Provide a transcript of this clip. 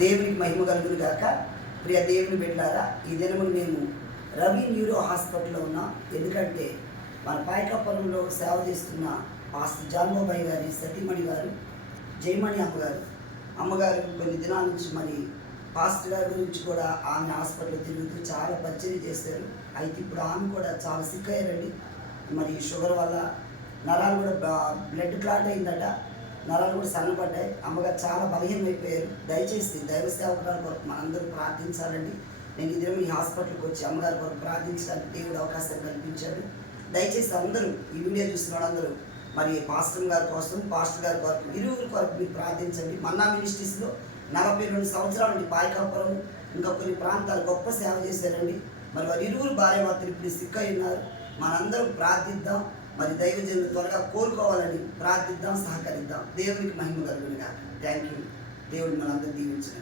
దేవునికి మహిమ కలుగును గాక. ప్రియ దేవుని బిడ్డారా ఈ దినము మేము రవి న్యూరో హాస్పిటల్లో ఉన్నాం. ఎందుకంటే మన పాయకాపురంలో సేవ చేస్తున్న ఆస్తి జాన్మోబాయి గారి సతీమణి గారు జయమణి అమ్మగారు. అమ్మగారు కొన్ని దినాల నుంచి మరి పాస్టర్ గారి గురించి కూడా ఆమె హాస్పిటల్లో తిరుగుతూ చాలా పరిచయం చేశారు. అయితే ఇప్పుడు ఆమె కూడా చాలా సిక్ అయ్యారండి. మరి షుగర్ వల్ల నరాలు కూడా బ్లడ్ క్లాట్ అయిందట. నరాలు కూడా సన్నపడ్డాయి అమ్మగారు చాలా బలహీనమైపోయారు దయచేసి దైవ సేవకురాల కొరకు మనందరూ ప్రార్థించాలండి. నేను ఇద్దరు ఈ హాస్పిటల్కి వచ్చి అమ్మగారి కొరకు ప్రార్థించడానికి దేవుడు అవకాశం కల్పించాడు. దయచేసి అందరూ ఈ వీడియో చూసిన వాళ్ళందరూ మరి పాస్టర్ గారి కోసం పాస్టర్ గారి కొరకు ఇరువురి కొరకు మీరు ప్రార్థించండి. మన్నా మినిస్ట్రీస్లో నలభై రెండు సంవత్సరాల నుండి పాయకాపురం ఇంకా కొన్ని ప్రాంతాలు గొప్ప సేవ చేశారండి. మరి వారి ఇరువురు భార్య భర్తలు ఇప్పుడు సిక్ అయి ఉన్నారు. మనందరం ప్రార్థిద్దాం. మరి దైవజనులు త్వరగా కోరుకోవాలని ప్రార్థిద్దాం సహకరిద్దాం. దేవునికి మహిమ కలుగునిగా థ్యాంక్ యూ దేవుడు మనందరూ దీవించిన.